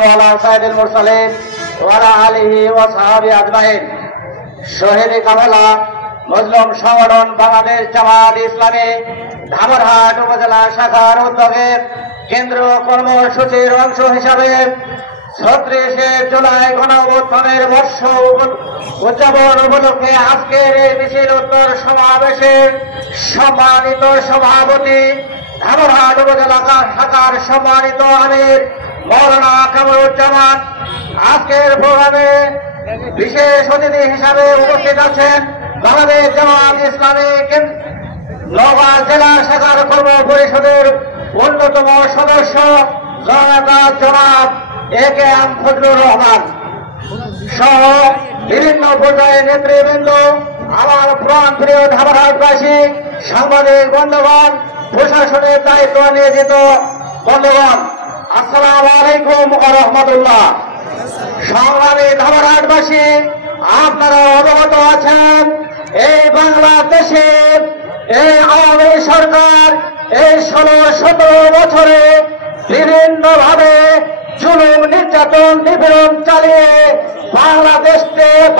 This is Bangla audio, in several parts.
والسلام على سيد المرسلين وعلى آله وصحبه أجمعين। শহীদ কাফেলা মুসলিম সংগঠন বাংলাদেশ জামাত ইসলামী ধামরহাট উপজেলা শাখার উদ্যোগে কেন্দ্রীয় কর্মসূচির অংশ হিসাবে ৩৬ জুলাই গণঅভ্যুত্থানের বর্ষ উদযাপন উপলক্ষে আজকের এই মিছিল উত্তর সমাবেশের সম্মানিত সভাপতি ধামরহাট উপজেলা শাখার সম্মানিত আমির মৌলানা কামরুজ্জামান, আজকের প্রোগ্রামে বিশেষ অতিথি হিসাবে উপস্থিত আছেন বাংলাদেশ জামাত ইসলামী নওগাঁ জেলা শাখার কর্ম পরিষদের অন্যতম সদস্য জনাব এ.কে.এম. ফজলুর রহমান সহ বিভিন্ন পর্যায়ের নেতৃবৃন্দ, আমার প্রাণ প্রিয় ধামরহাটবাসী, সাংবাদিক বন্ধুগণ, প্রশাসনের দায়িত্ব নিয়োজিত বন্ধুগণ, আসসালামু আলাইকুম ওয়া রাহমাতুল্লাহ। সংগ্রামী ধামরহাটবাসী, আপনারা অবগত আছেন এই বাংলাদেশের এই আওয়ামী সরকার এই 16-17 বছরে বিভিন্নভাবে জুলুম নির্যাতন নিপীড়ন চালিয়ে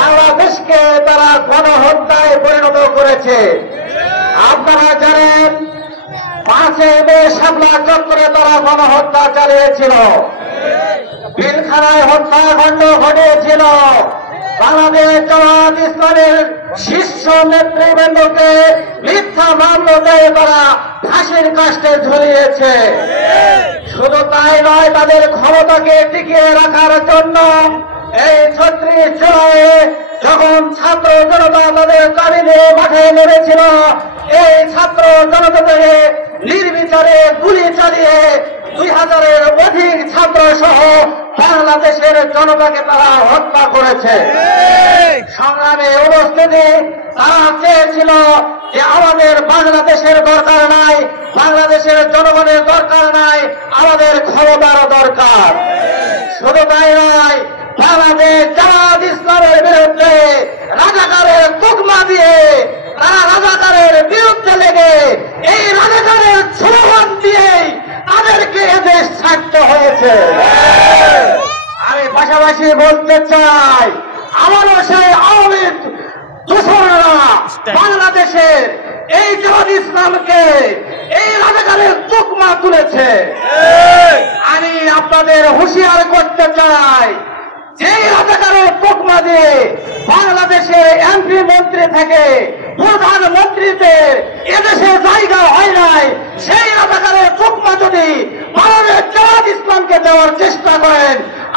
বাংলাদেশকে তারা গণহত্যায় পরিণত করেছে। আপনারা জানেন 5 মে শাপলা চত্বরে তারা গণহত্যা চালিয়েছিল, পিলখানায় হত্যাকাণ্ড ঘটিয়েছিল, বাংলাদেশ জামাত ইসলামের শীর্ষ নেতৃবৃন্দকে মিথ্যা মামলা দিয়ে তারা ফাঁসির কাস্টে ঝুলিয়েছে। শুধু তাই নয়, তাদের ক্ষমতাকে টিকিয়ে রাখার জন্য এই 36 জুলাই যখন ছাত্র জনতা তাদের দাবি নিয়ে মাঠে নেমেছিল, এই ছাত্র জনতাকে নির্বিচারে গুলি চালিয়ে 2000-এর অধিক ছাত্র সহ বাংলাদেশের জনতাকে তারা হত্যা করেছে। সংগ্রামে উপস্থিতি, তারা চেয়েছিল যে আমাদের বাংলাদেশের দরকার নাই, বাংলাদেশের জনগণের দরকার নাই, আমাদের ক্ষমতার দরকার। শুধু তাই নয়, বাংলাদেশ জামাত ইসলামের বিরুদ্ধে রাজাকারের তুকমা দিয়ে তারা রাজাকারের বিরুদ্ধে লেগে এই রাজাকারের স্লোগান দিয়েই তাদেরকে এদেশ ছাড়তে হয়েছে। আমি পাশাপাশি বলতে চাই, আমারও সেই আওয়ামী দোসররা বাংলাদেশের এই জামাত ইসলামকে এই রাজাকারের তুকমা তুলেছে। আমি আপনাদের হুঁশিয়ার করতে চাই, যেই রাজাকারের তুকমা দিয়ে বাংলাদেশের এমপি মন্ত্রী থেকে প্রধানমন্ত্রীতে এদেশে জায়গা হয় নাই, সেই রাজাকারের তুকমা যদি বাংলাদেশ জামাত ইসলামকে দেওয়ার চেষ্টা করেন,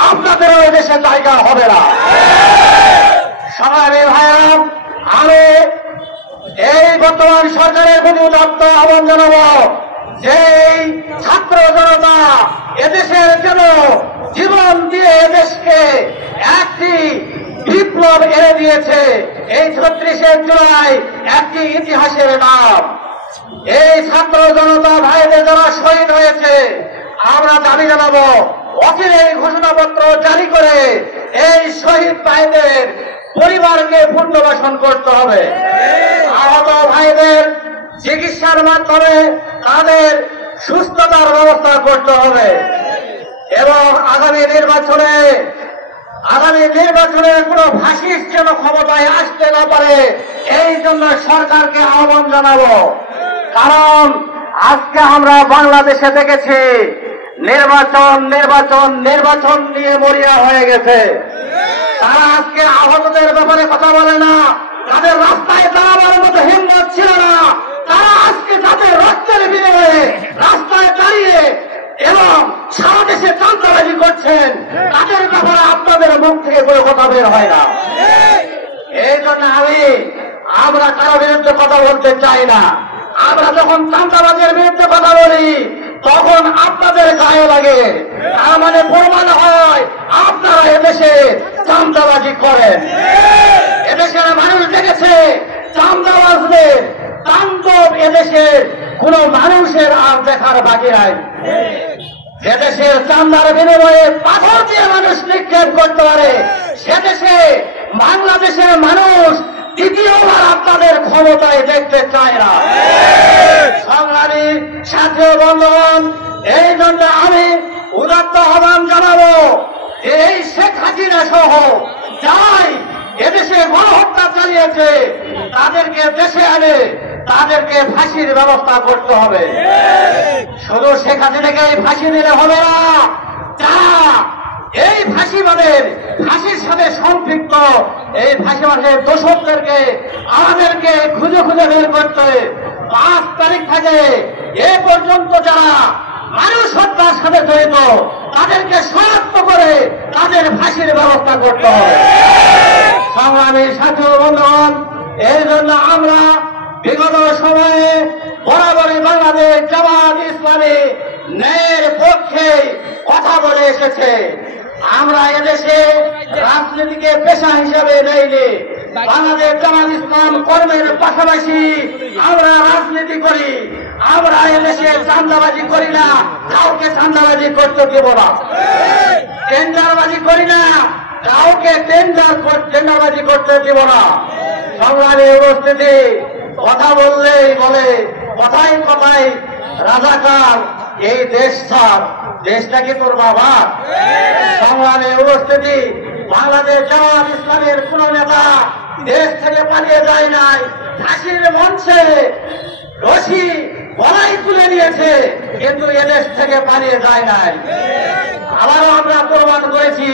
আপনাদেরও এদেশে জায়গা হবে না। সংগ্রামী ভাইরা, আমি এই বর্তমান সরকারের প্রতি উদাত্ত আহ্বান জানাবো যে ছাত্র জনতা এদেশের জন্য জীবন দিয়ে এদেশকে একটি বিপ্লব এনে দিয়েছে। এই 36 জুলাই একটি ইতিহাসের নাম। এই ছাত্র জনতা ভাইদের যারা শহীদ হয়েছে, আমরা দাবি জানাবো অচিরেই ঘোষণাপত্র জারি করে এই শহীদ ভাইদের পরিবারকে পুনর্বাসন করতে হবে। আহত ভাইদের চিকিৎসার মাধ্যমে তাদের সুস্থতার ব্যবস্থা করতে হবে এবং আগামী নির্বাচনে কোনো ফাসিস্ট যেন ক্ষমতায় আসতে না পারে, এই জন্য সরকারকে আহ্বান জানাবো। কারণ আজকে আমরা বাংলাদেশে দেখেছি নির্বাচন নিয়ে মরিয়া হয়ে গেছে। তারা আজকে আহতদের ব্যাপারে কথা বলে না, তাদের রাস্তায় দাঁড়াবার মতো হিম্মত ছিল না। তারা আজকে তাদের রক্তের বিনিময়ে রাস্তায় দাঁড়িয়ে এবং সারা দেশে চাঁদাবাজি করছেন, তাদের ব্যাপারে আপনাদের মুখ থেকে কোনো কথা বের হয় না। এই জন্য আমরা কারো বিরুদ্ধে কথা বলতে চাই না। আমরা যখন চাঁদাবাজের বিরুদ্ধে কথা বলি তখন আপনাদের গায়ে লাগে, তার মানে প্রমাণ হয় আপনারা এদেশে চাঁদাবাজি করেন। এদেশের মানুষ দেখেছে চাঁদাবাজদের তাণ্ডব এদেশে কোন মানুষের আর দেখার বাকি নাই। এদেশের চাঁদার বিনিময়ে পাথর দিয়ে মানুষ নিক্ষেপ করতে পারে, সেদেশে বাংলাদেশের মানুষ দ্বিতীয়বার আপনাদের ক্ষমতায় দেখতে চায় না। সংগ্রামী সাথী বন্ধুগণ, এই জন্য আমি উদাত্ত আহ্বান জানাবো হাসিনা সহ যাই এদেশে গণহত্যা চালিয়েছে তাদেরকে দেশে আনে তাদেরকে ফাঁসির ব্যবস্থা করতে হবে। শুধু শেখ হাসিনাকে ফাঁসি দিলে হবে না, যারা এই ফাঁসিবাদের ফাঁসির সাথে সম্পৃক্ত এই ফাঁসিবাদের দোষকদেরকে আমাদেরকে খুঁজে খুঁজে বের করতে 5 তারিখ থেকে এ পর্যন্ত যারা মানুষ হত্যার সাথে জড়িত তাদেরকে শনাক্ত করে তাদের ফাঁসির ব্যবস্থা করতে হবে। সংগ্রামী সাথী ও বন্ধুগণ, এই জন্য আমরা বিগত সময়ে বরাবরই বাংলাদেশ জামাত ইসলামী ন্যায়ের পক্ষে কথা বলে এসেছে। আমরা এদেশে রাজনীতিকে পেশা হিসাবে নেইনি। বাংলাদেশ জামাত ইসলাম কর্মের পাশাপাশি আমরা রাজনীতি করি। আমরা এদেশে চাঁদাবাজি করি না, কাউকে চাঁদাবাজি করতে দেব না। টেন্ডারবাজি করি না, কাউকে টেন্ডারবাজি করতে দেব না। সংগ্রামী উপস্থিতি, কথা বললেই বলে কথায় কথায় রাজাকার, এই দেশ ছাড়, দেশটা কি তোর বাবা? সংগ্রামী উপস্থিতি, বাংলাদেশ জামাত ইসলামের কোন নেতা দেশ থেকে পালিয়ে যায় নাই। ফাঁসির মঞ্চে রশি গলায় তুলে নিয়েছে, কিন্তু এদেশ থেকে পালিয়ে যায় নাই। আবারও আমরা প্রমাণ করেছি,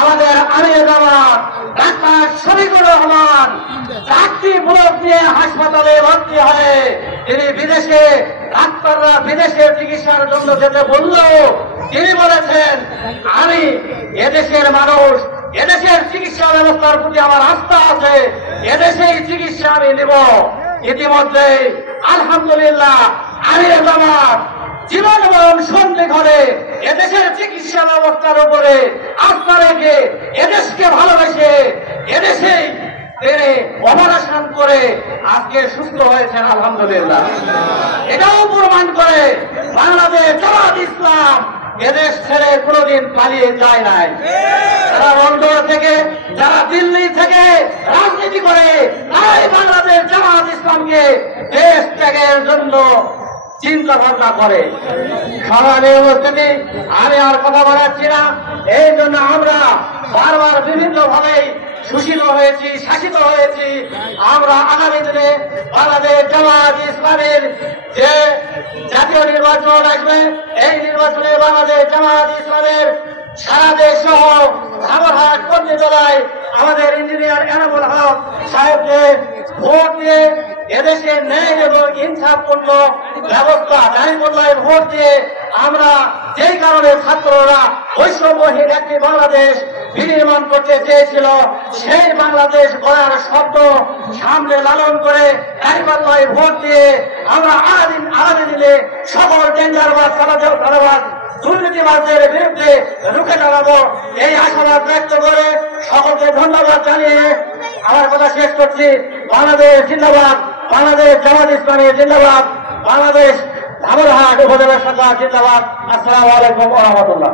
আমাদের আমির জামাত ডাক্তার শফিকুর রহমান চাকরি ব্লক নিয়ে হাসপাতালে ভর্তি হয়ে তিনি বিদেশে ডাক্তাররা বিদেশের চিকিৎসার জন্য যেতে বললেও তিনি বলেছেন, আমি এদেশের মানুষ, এদেশের চিকিৎসা ব্যবস্থার প্রতি আমার আস্থা আছে, এদেশেই চিকিৎসা আমি নেব। ইতিমধ্যে আলহামদুলিল্লাহ আমির জামাত জীবন মরণ সন্ধি করে এদেশের চিকিৎসা ব্যবস্থার উপরে আস্থা রেখে এদেশকে ভালোবেসে এদেশেই তিনি অপারেশন করে আজকে সুস্থ হয়েছেন আলহামদুলিল্লাহ। এটাও প্রমাণ করে বাংলাদেশ জামাত ইসলাম এদেশ ছেড়ে কোনদিন পালিয়ে যায় নাই। যারা লন্ডন থেকে, যারা দিল্লি থেকে রাজনীতি করে, তারাই বাংলাদেশ জামাত ইসলামকে দেশ ত্যাগের জন্য চিন্তা ভাবনা করে। সমাজে উপস্থিতি, আমি আর কথা বলাচ্ছি না। এই জন্য আমরা বারবার বিভিন্ন ভাবে শোষিত হয়েছি, শাসিত হয়েছি। আমরা আগামী দিনে বাংলাদেশ জামাত ইসলামের যে জাতীয় নির্বাচন আসবে, এই নির্বাচনে বাংলাদেশ জামাত ইসলামের সারা দেশ সহ ধামরহাট পল্লীতলায় আমাদের ইঞ্জিনিয়ার এনামুল হক সাহেবকে ভোট দিয়ে এদেশের ন্যায় এবং ইনসাফপূর্ণ ব্যবস্থা দাঁড়িপাল্লায় ভোট দিয়ে আমরা যেই কারণে ছাত্ররা বৈষম্যহীন একটি বাংলাদেশ বিনির্মাণ করতে চেয়েছিল, সেই বাংলাদেশ গড়ার শব্দ সামনে লালন করে দাঁড়িপাল্লায় ভোট দিয়ে আমরা আগামী দিনে সকল টেন্ডারবাজ, চাঁদাবাজ, দুর্নীতিবাজদের বিরুদ্ধে রুখে দাঁড়াবো, এই আশাবাদ ব্যক্ত করে সকলকে ধন্যবাদ জানিয়ে আমার কথা শেষ করছি। বাংলাদেশ জিন্দাবাদ, বাংলাদেশ জামাত ইসলামী জিন্দাবাদ, বাংলাদেশ ধামরহাট উপজেলা শাখা জিন্দাবাদ। আসসালামু আলাইকুম ওয়া রাহমাতুল্লাহ।